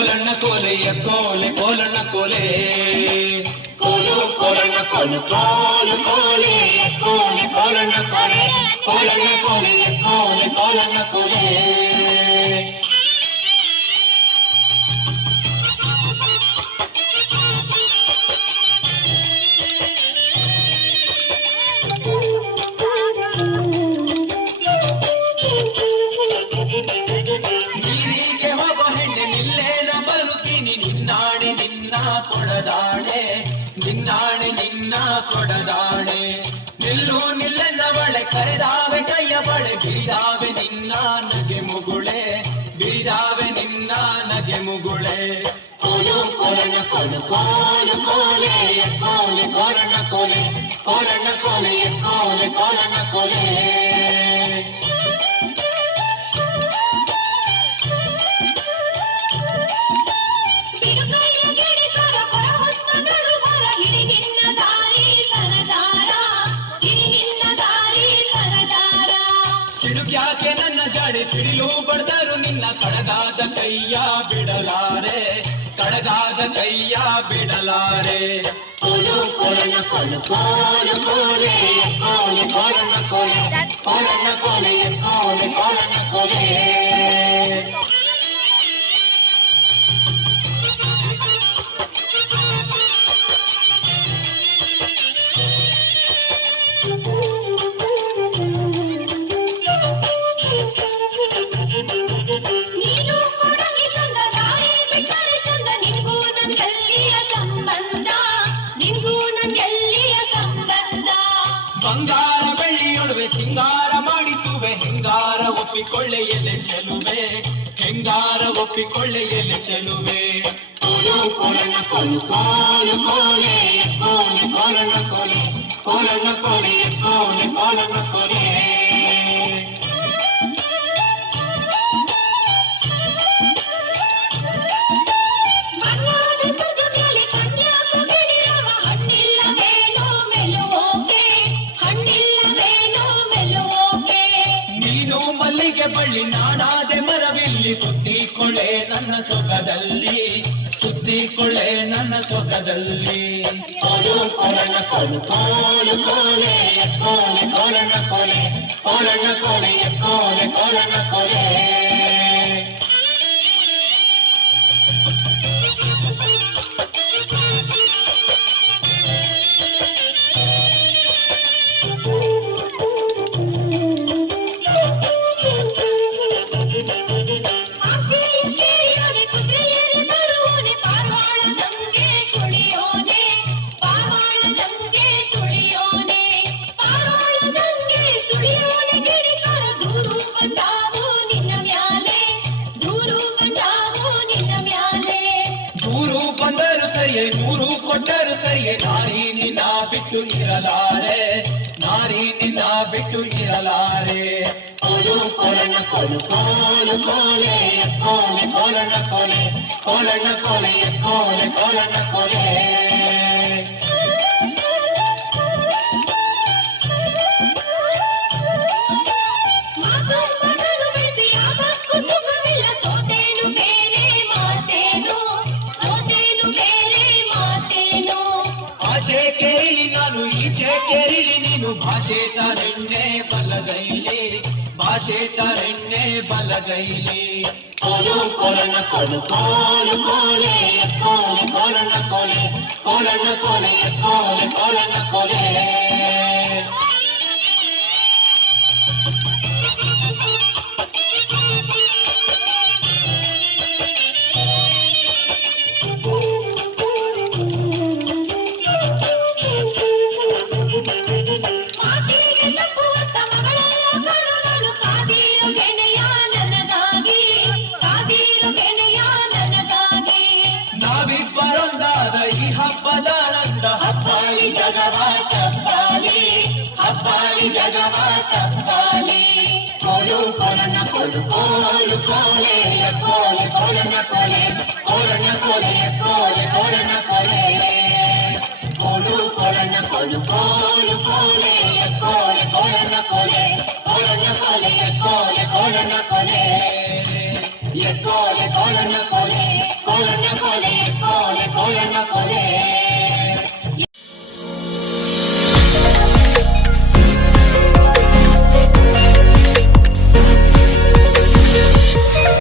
ಕೋಲಣ್ಣ ಕೋಲೆ ಕೋಲೆ ಕೋಲಣ್ಣ ಕೋಲೆ ಕೋಲು ಕೋಲಣ್ಣ ಕೋಲು ಕೋಲು ಕೋಲೆ ಕೋಲೆ ಕೋಲಣ್ಣ ಕೋಲೆ ಕೋಲಣ್ಣ ಕೋಲೆ ಕೋಲೆ ಕೋಲಣ್ಣ ಕೋಲೆ ಕೊಡದಾಣೆ ನಿನ್ನಾಣೆ ನಿನ್ನ ಕೊಡದಾಣೆ ನಿಲ್ಲು ನಿಲ್ಲೆನ್ನವಳೆ ಕರೆದಾವೆ ಕೈಯ ಬಳೆ ಬಿರಿದಾವೆ ನಿನ್ನ ನಗೆ ಮುಗುಳೆ ಬಿರಿದಾವೆ ನಿನ್ನ ನಗೆ ಮುಗುಳೆ ಕೋಲು ಕೋಲಣ್ಣ ಕೋಲು ಕೋಲು ಕೋಲೆ ಕೋಲೆ ಕೋಲಣ್ಣ ಕೋಲೆ ಕೋಲಣ್ಣ ಕೋಲೆ ಕೋಲೆ ಕೋಲಣ್ಣ ಕೋಲೆ ಸಿಡುಕ್ಯಾಕೆ ನನ್ನ ಜಾಡೆ ಸಿಡಿಲು ಬಡ್ದರು ನಿನ್ನ ಕಡಗಾದ ಕೈಯ ಬಿಡಲಾರೆ ಕಡಗಾದ ಕೈಯ ಬಿಡಲಾರೆ ಕೋಲು ಕೋಲಣ್ಣ ಕೋಲು ಕೋಲು ಕೋಲೆ ಕೋಲೆ ಕೋಲಣ್ಣ ಕೋಲೆ ಕೋಲಣ್ಣ ಕೋಲೆ ಕೋಲೆ ಕೋಲಣ್ಣ ಕೋಲೆ ಬಂಗಾರ ಬೆಳ್ಳಿಯೊಡವೆ ಸಿಂಗಾರ ಮಾಡಿಸುವೆ ಹೆಂಗಾರ ಒಪ್ಪಿಕೊಳ್ಳೆ ಎಲೆ ಚೆಲುವೆ ಹೆಂಗಾರ ಒಪ್ಪಿಕೊಳ್ಳೆ ಎಲೆ ಚೆಲುವೆ ಕೋಲು ಕೋಲಣ್ಣ ಕೋಲು ಕೋಲು ಕೋಲೆ ಕೋಲೆ ಕೋಲಣ್ಣ ಕೋಲೆ ಕೋಲಣ್ಣ ಕೋಲೆ ಕೋಲೆ ಕೋಲಣ್ಣ ಕೋಲೆ ಬಳ್ಳಿ ನಾನಾದೆ ಮರವಿಲ್ಲಿ ಸುತ್ತಿಕೊಳ್ಳೆ ನನ್ನ ಸೊಗದಲ್ಲಿ ಸುತ್ತಿಕೊಳ್ಳೆ ನನ್ನ ಸೊಗದಲ್ಲಿ ಕೋಲು ಕೋಲಣ್ಣ ಕೋಲು ಕೋಲು ಕೋಲೆ ಕೋಲೆ ಕೋಲಣ್ಣ ಕೋಲೆ ಕೋಲಣ್ಣ ಕೋಲೆ ಕೋಲೆ ಕೋಲಣ್ಣ ಕೋಲೆ ನೂರು ಕೊಟ್ಟರು ಸರಿಯೇ ನಾರಿ ನಿನ್ನ ಬಿಟ್ಟು ಇರಲಾರೆ ನಾರಿ ನಿನ್ನ ಬಿಟ್ಟು ಇರಲಾರೆ ಕೋಲು ಕೋಲಣ್ಣ ಕೋಲು ಕೋಲು ಕೋಲೆ ಕೋಲೆ ಕೋಲಣ್ಣ ಕೋಲೆ ಕೋಲಣ್ಣ ಕೋಲೆ ಕೋಲೆ ಕೋಲಣ್ಣ ಕೋಲೆ ನಾನು ಈಚೆ ಕೇರಿಲಿ ನೀನು ಭಾಷೆ ತರೆಣ್ಣೆ ಬಲಗೈಲಿ ಭಾಷೆ ತರೆಣ್ಣೆ ಬಲಗೈಲಿ ಕೋಲು ಕೋಲಣ್ಣ ಕೋಲು ಕೋಲು ಕೋಲೆ ಕೋಲೆ ಕೋಲಣ್ಣ ಕೋಲೆ ಕೋಲಣ್ಣ ಕೋಲೆ ಕೋಲೆ ಕೋಲಣ್ಣ ಕೋಲೆ ಈ ಹಬ್ಬದ ರಂಗ ಹಬ್ಬಾಳಿ ಜಗವ ತಪ್ಪಾಲಿ ಹಬ್ಬಾಳಿ ಜಗವ ತಪ್ಪಾಲಿ ಕೋಲು ಕೋಲಣ್ಣ ಕೋಲು ಕೋಲು ಕೋಲೆ ಕೋಲೆ ಕೋಲಣ್ಣ ಕೋಲೆ ಕೋಲಣ್ಣ ಕೋಲೆ ಕೋಲೆ ಕೋಲಣ್ಣ ಕೋಲೆ ಕೋಲು ಕೋಲಣ್ಣ ಕೋಲು ಕೋಲು ಕೋಲೆ ಕೋಲೆ ಕೋಲಣ್ಣ ಕೋಲೆ ಕೋಲಣ್ಣ ಕೋಲೆ ಕೋಲೆ ಕೋಲಣ್ಣ ಕೋಲೆ ಕೋಲೆ ಕೋಲಣ್ಣ ಕೋಲೆ ಕೋಲನ್ನ ಕೊಲೆ ಕೋಲೆ ಕೋಲನ್ನ ಕೊಲೆ